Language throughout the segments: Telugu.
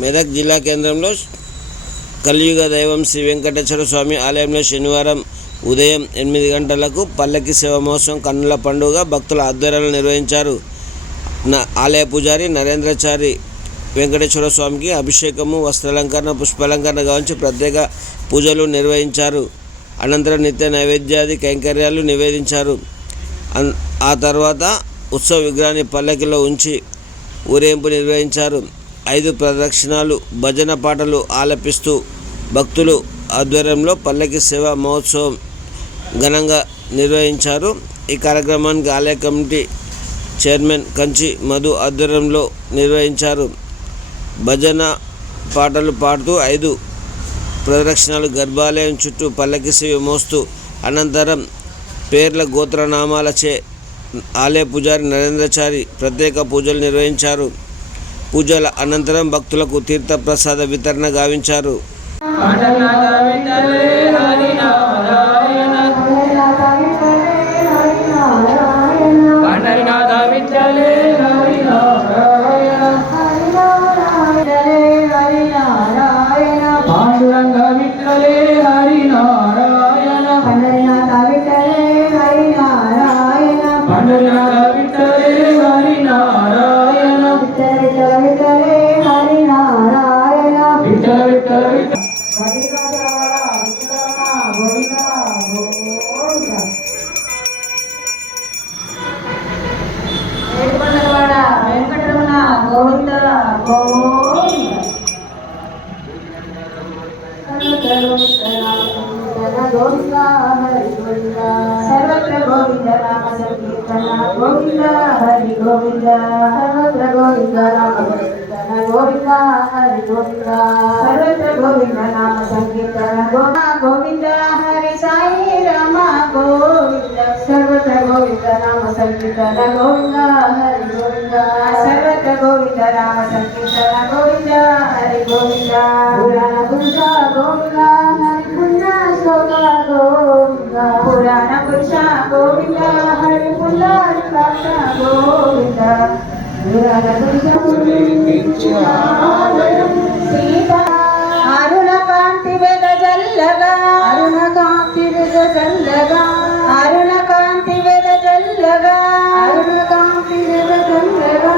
మెదక్ జిల్లా కేంద్రంలో కలియుగ దైవం శ్రీ వెంకటేశ్వర స్వామి ఆలయంలో శనివారం ఉదయం ఎనిమిది గంటలకు పల్లకి సేవ మహోత్సవం కన్నుల పండుగ భక్తుల ఆధ్వర్యంలో నిర్వహించారు. ఆలయ పూజారి నరేంద్రచారి వెంకటేశ్వర స్వామికి అభిషేకము వస్త్రాలంకరణ పుష్పాలంకరణ గావించి ప్రత్యేక పూజలు నిర్వహించారు. అనంతరం నిత్య నైవేద్యాది కైంకర్యాలు నివేదించారు. అన్- ఆ తర్వాత ఉత్సవ విగ్రహాన్ని పల్లకిలో ఉంచి ఊరేంపు నిర్వహించారు. ఐదు ప్రదక్షిణాలు భజన పాటలు ఆలపిస్తూ భక్తులు ఆధ్వర్యంలో పల్లకి సేవా మహోత్సవం ఘనంగా నిర్వహించారు. ఈ కార్యక్రమానికి ఆలయ కమిటీ చైర్మన్ కంచి మధు ఆధ్వర్యంలో నిర్వహించారు. భజన పాటలు పాడుతూ ఐదు ప్రదక్షిణాలు గర్భాలయం చుట్టూ పల్లకి సేవ మోస్తూ అనంతరం పేర్ల గోత్రనామాలచే ఆలయ పూజారి నరేంద్రచారి ప్రత్యేక పూజలు నిర్వహించారు. పూజల అనంతరం భక్తులకు తీర్థప్రసాద వితరణ గావించారు. సర్వత్ర గోవింద రామ సంకీర్తన గోవింద హరి గోవింద సర్వత్ర గోవింద రామ సంకీర్తన గోవింద హరి గోవింద. సర్వత్ర గోవింద నామ సంకీర్తన గోవింద గోవింద హరి సాయి రామ గోవింద. సర్వత్ర గోవింద నామ సంకీర్తన గోవింద హరి గోవింద. సర్వత్ర గోవింద నామ సంకీర్తన గోవింద హరి గోవింద. పురాణ పురుష గోవింద హరి పుణ్య శ్లోక గోవింద. పురాణ పురుష గోవింద హరి పుల్ల గోవింద. అరుణ కాంతి వెద జల్లగా అరుణ కాంతి వెద జల్లగా అరుణ కాంతి వెద జల్లగా అరుణ కాంతి వెద జల్లగా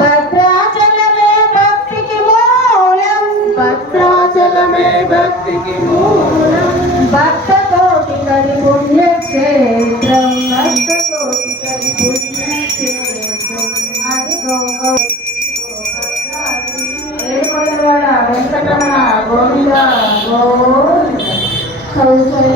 భద్రాచలమే భక్తికి మూలం. భద్రాచలమే భక్తికి మూలం. భక్త కోటి కరి పుణ్యక్షేత్రం. భక్త కోటి కరి ఏడుకొండలవాడ వెంకటరమణ గోవింద గోవింద.